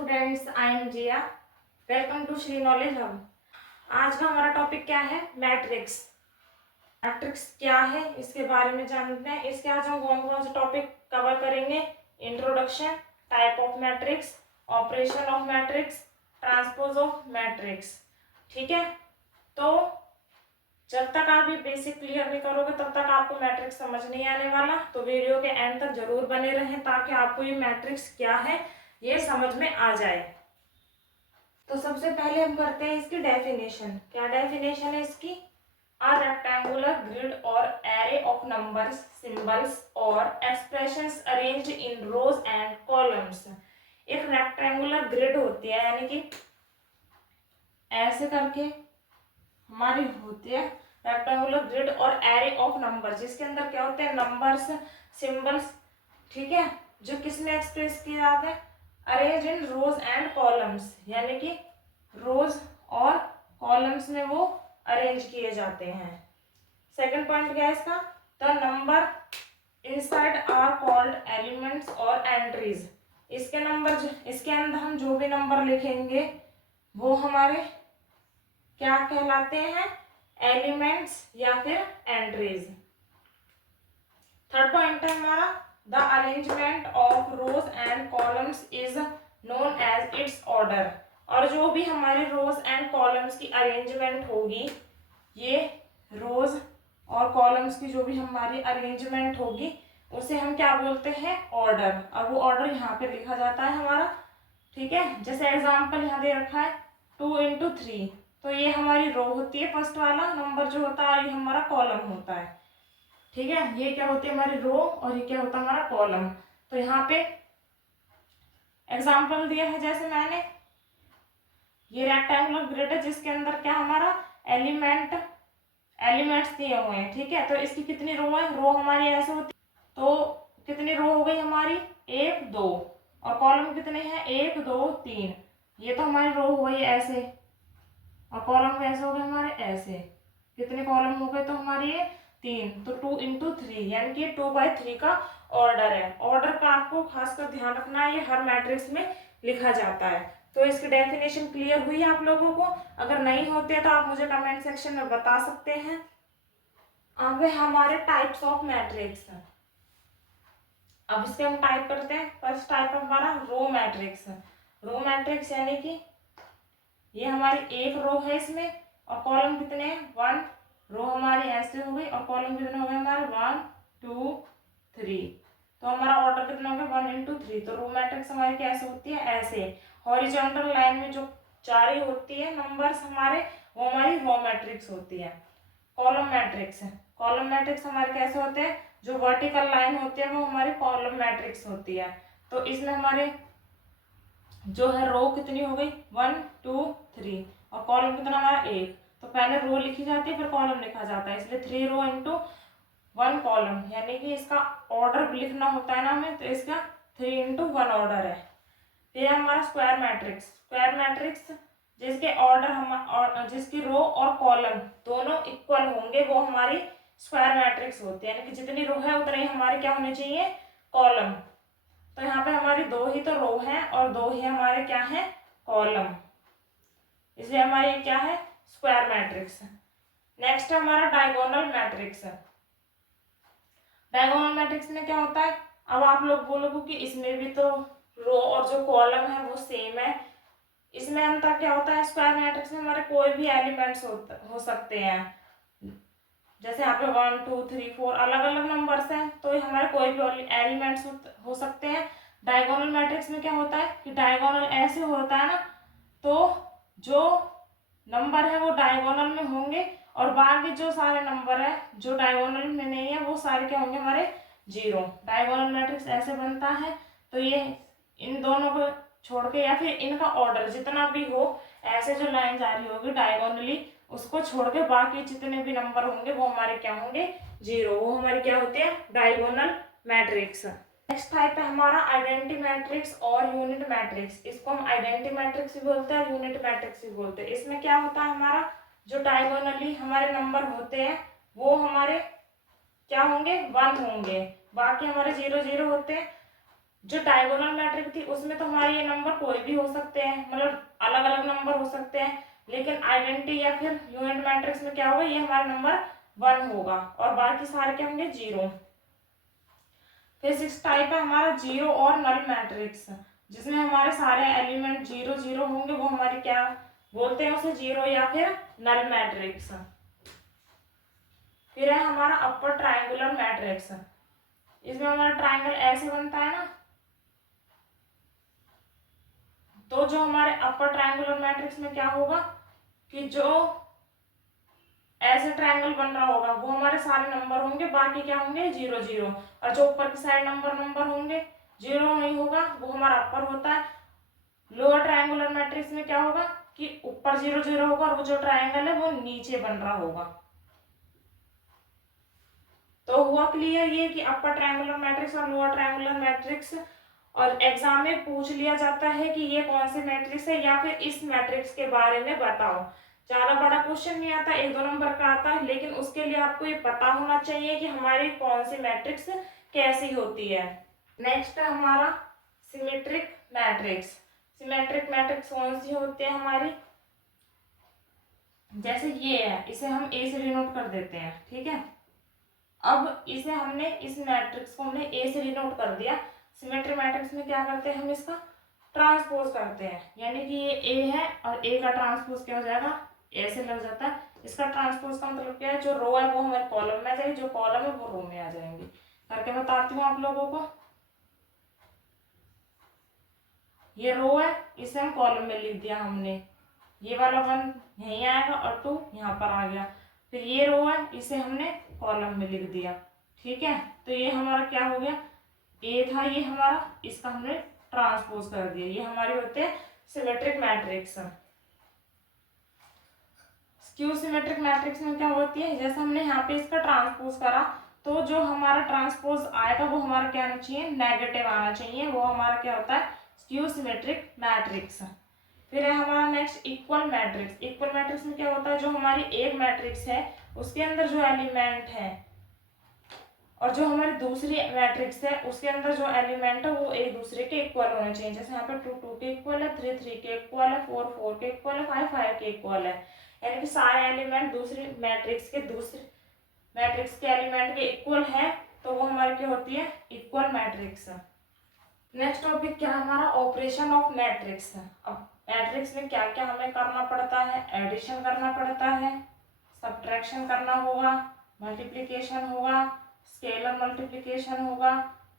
Students, I am Jiya. Welcome to Shri Knowledge Hub. आज का हमारा टॉपिक क्या है? मैट्रिक्स। मैट्रिक्स क्या है इसके बारे में जानते हैं। इसके आज हम कौन कौन से टॉपिक कवर करेंगे? Introduction, type of matrix, operation of matrix, transpose of matrix. ठीक है, तो जब तक आप ये बेसिक क्लियर नहीं करोगे तब तक आपको मैट्रिक्स समझ नहीं आने वाला। तो वीडियो के एंड तक जरूर बने रहें ताकि आपको ये मैट्रिक्स क्या है ये समझ में आ जाए। तो सबसे पहले हम करते हैं इसकी डेफिनेशन। क्या डेफिनेशन है इसकी? अ रेक्टेंगुलर ग्रिड और एरे ऑफ नंबर्स, सिंबल्स और expressions arranged in rows and columns. एक रेक्टेंगुलर ग्रिड होती है, यानी कि ऐसे करके हमारी होती है रेक्टेंगुलर ग्रिड और एरे ऑफ नंबर, जिसके अंदर क्या होते हैं? Numbers, symbols. ठीक है, जो किस में एक्सप्रेस किए जाते हैं? Arrange in rows and columns, यानी कि रोज और कॉलम्स में वो अरेंज किए जाते हैं। सेकंड पॉइंट क्या है इसका? The number inside are called elements और एंट्रीज। इसके नंबर, इसके अंदर हम जो भी नंबर लिखेंगे वो हमारे क्या कहलाते हैं? एलिमेंट्स या फिर एंट्रीज। थर्ड पॉइंट है हमारा the arrangement of rows and columns is known as its order. और जो भी हमारे रोज एंड कॉलम्स की अरेंजमेंट होगी, ये रोज और कॉलम्स की जो भी हमारी अरेंजमेंट होगी उसे हम क्या बोलते हैं? ऑर्डर। और वो ऑर्डर यहाँ पे लिखा जाता है हमारा। ठीक है, जैसे एग्जाम्पल यहाँ दे रखा है 2 into 3, तो ये हमारी रो होती है, फर्स्ट वाला नंबर जो होता है, ये हमारा कॉलम होता है। ठीक है, ये क्या होती है? हमारी रो, और ये क्या होता है? हमारा कॉलम। तो यहाँ पे एग्जाम्पल दिया है, जैसे मैंने ये रेक्टेंगुलर ग्रिड है जिसके अंदर क्या हमारा एलिमेंट्स दिए हुए हैं। ठीक है, तो इसकी कितनी रो है? रो हमारी ऐसे होती है, तो कितनी रो हो गई हमारी? 1 2। और कॉलम कितने हैं? 1 2 3। ये तो हमारी रो हो गई ऐसे, और कॉलम कैसे हो गए हमारे? ऐसे। कितने कॉलम हो गए? तो हमारे ये 3। तो 2 into 3, यानी कि 2/3 का ऑर्डर है। ऑर्डर का आपको खासकर ध्यान रखना है, ये हर मैट्रिक्स में लिखा जाता है। तो इसकी डेफिनेशन क्लियर हुई आप लोगों को? अगर नहीं होती है तो आप मुझे कमेंट सेक्शन में बता सकते हैं। अब हमारे टाइप्स ऑफ मैट्रिक्स। अब इसके हम टाइप करते हैं। फर्स्ट टाइप हमारा रो मैट्रिक्स। रो मैट्रिक्स यानी कि ये हमारी एक रो है इसमें, और कॉलम कितने हैं? 1। रो हमारी ऐसे हो गई, और कॉलम कितने हो गए हमारे? 1 2 3। तो हमारा ऑर्डर कितना हो गया? 1 into 3। तो रो मैट्रिक्स हमारी कैसे होती है? ऐसे। हॉरिजॉन्टल लाइन में जो चारी होती है नंबर्स हमारे, वो हमारी रो मैट्रिक्स होती है। कॉलम मैट्रिक्स है। कॉलम मैट्रिक्स हमारे कैसे होते हैं? जो वर्टिकल लाइन होती है वो हमारी कॉलम मैट्रिक्स होती है। तो इसमें हमारे जो है रो कितनी हो गई? 1 2 3, और कॉलम कितना हमारा? 1। तो पहले रो लिखी जाती है फिर कॉलम लिखा जाता है, इसलिए 3 रो into 1 कॉलम, यानी कि इसका ऑर्डर लिखना होता है ना हमें, तो इसका 3 into 1 ऑर्डर है। फिर हमारा स्क्वायर मैट्रिक्स। स्क्वायर मैट्रिक्स जिसके ऑर्डर हम जिसकी रो और कॉलम दोनों इक्वल होंगे वो हमारी स्क्वायर मैट्रिक्स होती है, यानी कि जितनी रो है उतने ही हमारे क्या होने चाहिए? कॉलम। तो यहाँ पे हमारी 2 ही तो रो है और 2 ही हमारे क्या है? कॉलम, इसलिए हमारे क्या है? Square matrix. नेक्स्ट हमारा डायगोनल मैट्रिक्स। डायगोनल मैट्रिक्स में क्या होता है? अब आप लोग बोलोगे कि इसमें भी तो रो और जो कॉलम है वो सेम है, इसमें अंतर क्या होता है? स्क्वायर मैट्रिक्स में हमारे कोई भी एलिमेंट्स हो सकते हैं, जैसे यहाँ पे 1 2 3 4 अलग अलग नंबर्स हैं, तो हमारे कोई भी एलिमेंट्स हो सकते हैं। डायगोनल मैट्रिक्स में क्या होता है कि डायगोनल ऐसे होता है ना, तो जो नंबर है वो डायगोनल में होंगे, और बाकी जो सारे नंबर है जो डायगोनल में नहीं है वो सारे क्या होंगे? हमारे 0। डायगोनल मैट्रिक्स ऐसे बनता है। तो ये इन दोनों को छोड़ के या फिर इनका ऑर्डर जितना भी हो, ऐसे जो लाइन जा रही होगी डायगोनली, उसको छोड़ के बाकी जितने भी नंबर होंगे वो हमारे क्या होंगे? 0। वो हमारे क्या होते हैं? Diagonal matrix. नेक्स्ट टाइप है हमारा आइडेंटिटी मैट्रिक्स और यूनिट मैट्रिक्स। इसको हम आइडेंटिटी मैट्रिक्स भी बोलते हैं, यूनिट मैट्रिक्स भी बोलते हैं। इसमें क्या होता है? हमारा जो डायगोनली हमारे नंबर होते हैं वो हमारे क्या होंगे? 1 होंगे, बाकी हमारे 0 0 होते हैं। जो डायगोनल मैट्रिक्स थी उसमें तो हमारे ये नंबर कोई भी हो सकते हैं, मतलब अलग अलग नंबर हो सकते हैं, लेकिन आइडेंटिटी या फिर यूनिट मैट्रिक्स में क्या होगा, ये हमारा नंबर 1 होगा और बाकी सारे क्या होंगे, 0। फिर 6 टाइप है हमारा जीरो और नल मैट्रिक्स, जिसमें हमारे सारे एलिमेंट 0 0 होंगे, वो हमारी क्या बोलते हैं उसे, जीरो या फिर नल मैट्रिक्स। फिर है हमारा अपर ट्रायंगुलर मैट्रिक्स, इसमें हमारा ट्रायंगल ऐसे बनता है ना, तो जो हमारे अपर ट्रायंगुलर मैट्रिक्स में क्या होगा कि जो ऐसे ट्रायंगल बन रहा होगा वो हमारे सारे नंबर होंगे, बाकी क्या होंगे, 0 0, और जो ऊपर की साइड नंबर होंगे 0 नहीं होगा, वो हमारा अपर होता है। लोअर ट्रायंगुलर मैट्रिक्स में क्या होगा कि ऊपर 0 0 होगा और वो जो ट्रायंगल है वो नीचे बन रहा होगा। तो हुआ क्लियर ये कि अपर ट्रायंगुलर मैट्रिक्स और लोअर ट्रायंगुलर मैट्रिक्स, और एग्जाम में पूछ लिया जाता है कि ये कौन से मैट्रिक्स है या फिर इस मैट्रिक्स के बारे में बताओ। ज्यादा बड़ा क्वेश्चन नहीं आता, 1 2 नंबर का आता है, लेकिन उसके लिए आपको ये पता होना चाहिए कि हमारी कौन सी मैट्रिक्स कैसी होती है। नेक्स्ट है हमारा सिमेट्रिक मैट्रिक्स। सिमेट्रिक मैट्रिक्स कौन सी होती है हमारी, जैसे ये है, इसे हम ए से डिनोट कर देते हैं, ठीक है। अब इसे हमने, इस मैट्रिक्स को हमने ए से डिनोट कर दिया। सिमेट्रिक मैट्रिक्स में क्या करते हैं, हम इसका ट्रांसपोज करते हैं, यानी कि ये ए है और ए का ट्रांसपोज क्या हो जाएगा, ए से लग जाता है। इसका ट्रांसपोज का मतलब क्या है, जो रो है वो हमारे कॉलम में आ जाएगी, जो कॉलम है वो रो में आ जाएंगी। करके बताती हूँ आप लोगों को। ये रो है, इसे हम कॉलम में लिख दिया हमने, ये वाला 1 यहीं आएगा और 2 यहाँ पर आ गया। फिर ये रो है, इसे हमने कॉलम में लिख दिया, ठीक है। तो ये हमारा क्या हो गया, ए था ये हमारा, इसका हमने ट्रांसपोज कर दिया। ये हमारे होते हैं symmetric matrix. Skew symmetric matrix में क्या होती है, जैसे हमने यहाँ पे इसका ट्रांसपोज करा, तो जो हमारा ट्रांसपोज आएगा वो हमारा क्या आना चाहिए, नेगेटिव आना चाहिए, वो हमारा क्या होता है, स्क्यू सिमेट्रिक मैट्रिक्स। फिर है हमारा next equal matrix. Equal matrix में क्या होता है, जो हमारी एक मैट्रिक्स है उसके अंदर जो एलिमेंट है और जो हमारी दूसरी मैट्रिक्स है उसके अंदर जो एलिमेंट है वो एक दूसरे के इक्वल होने चाहिए। जैसे यहाँ पे 2 2 के इक्वल है, 3 3 के इक्वल है, 4 4 के इक्वल है, 5 5 के इक्वल है, यानी कि सारे एलिमेंट दूसरी मैट्रिक्स के एलिमेंट के इक्वल है, तो वो हमारी क्या होती है, इक्वल मैट्रिक्स। नेक्स्ट टॉपिक क्या है हमारा, ऑपरेशन ऑफ मैट्रिक्स। अब मैट्रिक्स में क्या क्या हमें करना पड़ता है, एडिशन करना पड़ता है, सब्ट्रैक्शन करना होगा, मल्टीप्लिकेशन होगा, स्केलर मल्टीप्लिकेशन होगा,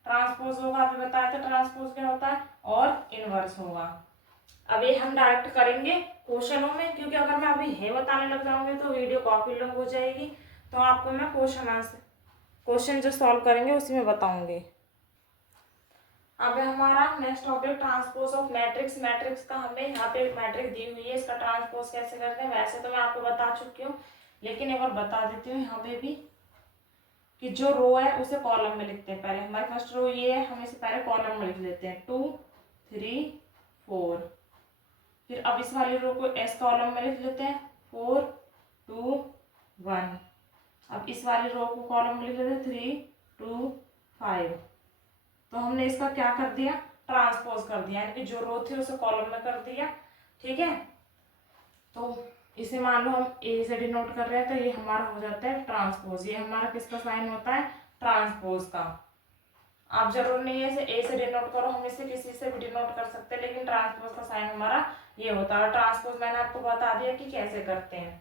ट्रांसपोज होगा, अभी बताया था ट्रांसपोज क्या होता है, और इनवर्स होगा। अब ये हम डायरेक्ट करेंगे क्वेश्चनों में, क्योंकि अगर मैं अभी है बताने लग जाऊंगी तो वीडियो काफी लंबी हो जाएगी, तो आपको मैं क्वेश्चन जो सॉल्व करेंगे उसी में बताऊंगी। अब हमारा next topic transpose of matrix. Matrix का हमें यहाँ पे मैट्रिक्स दी हुई है, इसका ट्रांसपोज कैसे करते हैं, वैसे तो मैं आपको बता चुकी हूँ, लेकिन एक बार बता देती हूँ यहाँ पे भी कि जो रो है उसे कॉलम में लिखते हैं। पहले हमारी फर्स्ट रो ये है, हम इसे पहले कॉलम में लिख लेते हैं, 2 3 4। फिर अब इस वाली रो को एस कॉलम में लिख लेते हैं, 4 2 1। अब इस वाली रो को कॉलम में लिख लेते हैं, 3 2 5। तो हमने इसका क्या कर दिया, ट्रांसपोज कर दिया, यानी कि जो रो थी उसे कॉलम में कर दिया, ठीक है। तो इसे मान लो हम ए से डिनोट कर रहे हैं, तो ये हमारा हो जाता है ट्रांसपोज। ये हमारा किसका साइन होता है, ट्रांसपोज का। आप जरूर नहीं है इसे ए से डिनोट करो, हम इसे किसी से भी डिनोट कर सकते हैं, लेकिन ट्रांसपोज का साइन हमारा ये होता है। और ट्रांसपोज मैंने आपको बता दिया कि कैसे करते हैं।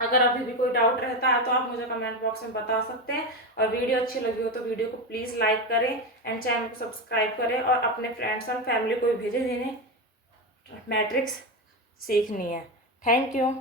अगर अभी भी कोई डाउट रहता है तो आप मुझे कमेंट बॉक्स में बता सकते हैं। और वीडियो अच्छी लगी हो तो वीडियो को प्लीज़ लाइक करें एंड चैनल को सब्सक्राइब करें, और अपने फ्रेंड्स और फैमिली को भेजें जिन्हें मैट्रिक्स सीखनी है। Thank you.